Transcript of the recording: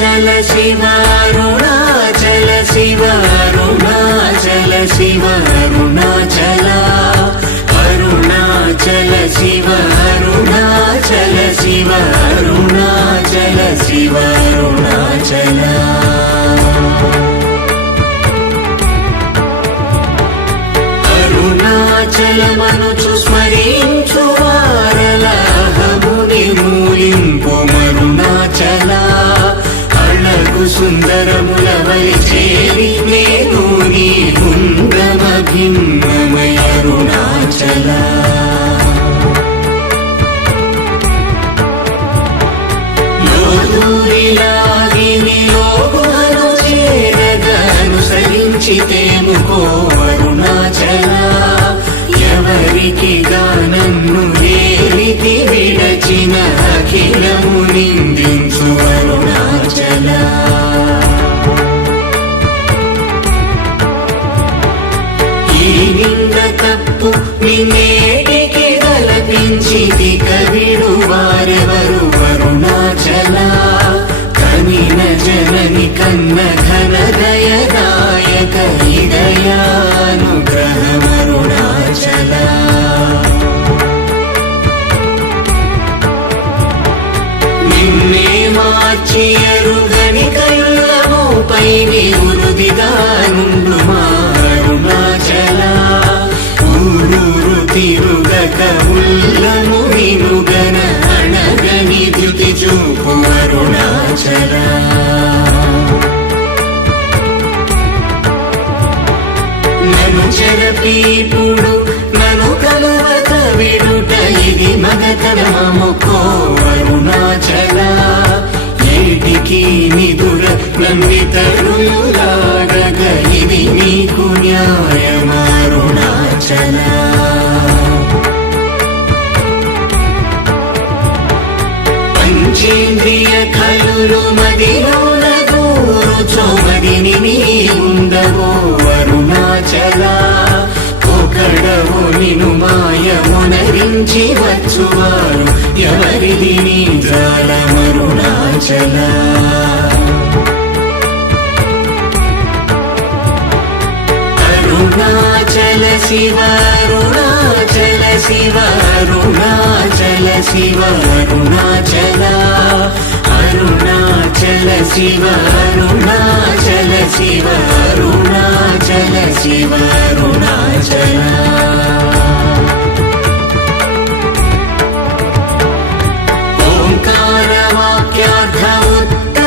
శివ అరుణాచల శివ అరుణాచల శివ అరుణాచల. అరుణాచల శివ అరుణాచల శివ అరుణాచల శివ అరుణాచల. అరుణాచలమనుచు స్మరించు సుందరముల వలిచేరి నేను నీ గుండమభిన్నమయ అరుణాచల. లోదూరిలాగిని లోగుహను అరుణాచల. ఎవరికి గానన్ను నేరితి విడచిన అఖిలము తప్పు నిన్నేటికి గలపించి కవిడు వారెవరు? అరుణాచల కనిన జనని కన్న ఘన దయదాయక నిన్నే తిరుగక వినుగన అణగని ద్యుతి చూపు అరుణాచల. నను చెరపీపుడు నను కలువక విడుట ఇది మగతనమొకో అరుణాచల. ఏటికి నిదుర నందితరులాగగ ఇది నీకు న్యాయమారుణాచల పంచేంద్రియ కలులు మదిలోన కూర్చోమదిని నీ ఉండవో అరుణాచల. ఒకడవు నిను మాయమునరించి వచ్చువారు. ఎవరిది నీ జాలమరుణాచల అరుణాచల శివ అరుణాచల శివ అరుణాచల శివ అరుణాచల. అరుణాచల